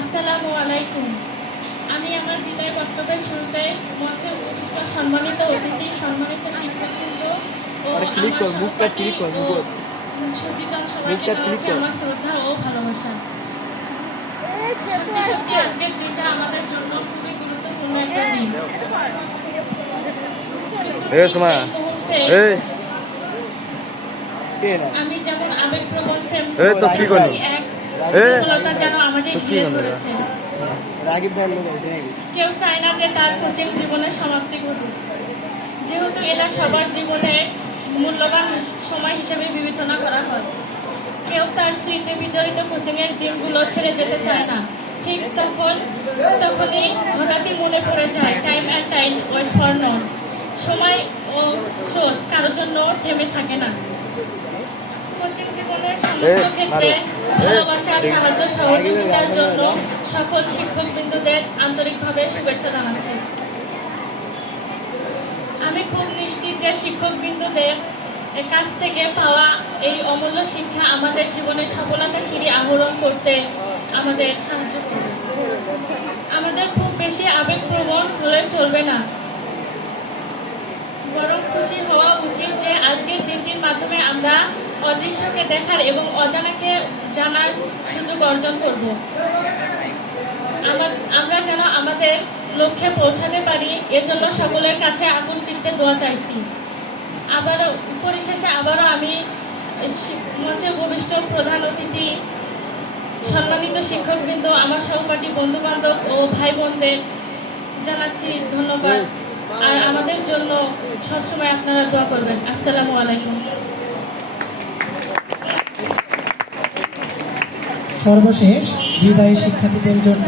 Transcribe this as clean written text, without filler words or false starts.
আসসালামু আলাইকুম। আমি আমার বিদায় বক্তব্যের শুরুতে মঞ্চে উপবিষ্ট সম্মানিত অতিথি, সম্মানিত শিক্ষকবৃন্দ ও আমার সহপাঠী ও সুধীজন সবাইকে জানাচ্ছি আমার শ্রদ্ধা ও ভালোবাসা। সত্যি সত্যি আজকের দিনটা আমাদের জন্য খুবই গুরুত্বপূর্ণ একটা দিন। কিন্তু এই মুহূর্তে আমি যেমন আবেগপ্রবণ তেমনি এক দুর্বলতা যেন আমাকে ঘিরে ধরেছে। কেউ চায় না যে তার কোচিং জীবনের সমাপ্তি ঘটুক, যেহেতু এটা সবার জীবনের মূল্যবান সময় হিসেবে বিবেচনা করা হয়। কেউ তার স্মৃতি বিজড়িত কোচিংয়ের দিনগুলো ছেড়ে যেতে চায় না। ঠিক তখনই হঠাৎই মনে পড়ে যায় time and time wait for none. সময় ও স্রোত কারোর জন্য থেমে থাকে না। কোচিং জীবনের সমস্ত ক্ষেত্রে ভালোবাসা, সাহায্য, সহযোগিতার জন্য সকল শিক্ষকবৃন্দদের আন্তরিকভাবে শুভেচ্ছা জানাচ্ছি। আমি খুব নিশ্চিত যে শিক্ষকবৃন্দদের কাছ থেকে পাওয়া এই অমূল্য শিক্ষা আমাদের জীবনের সফলতা সিঁড়ি আহরণ করতে আমাদের সাহায্য করবে। আমাদের খুব বেশি আবেগপ্রবণ হলে চলবে না, বরং খুশি হওয়া উচিত যে আজকের দিনটির মাধ্যমে আমরা অদৃশ্যকে দেখার এবং অজানাকে জানার সুযোগ অর্জন করব। আমরা যেন আমাদের লক্ষ্যে পৌঁছাতে পারি, এজন্য সকলের কাছে আকুল চিত্তে দোয়া চাইছি। পরিশেষে আবারও আমি মঞ্চে উপবিষ্ট প্রধান অতিথি, সম্মানিত শিক্ষকবৃন্দ, আমার সহপাঠী, বন্ধু বান্ধব ও ভাই বোনদের জানাচ্ছি ধন্যবাদ। আর আমাদের জন্য সবসময় আপনারা দোয়া করবেন। আসসালামু আলাইকুম। সর্বশেষ বিদায়ী শিক্ষার্থীদের জন্য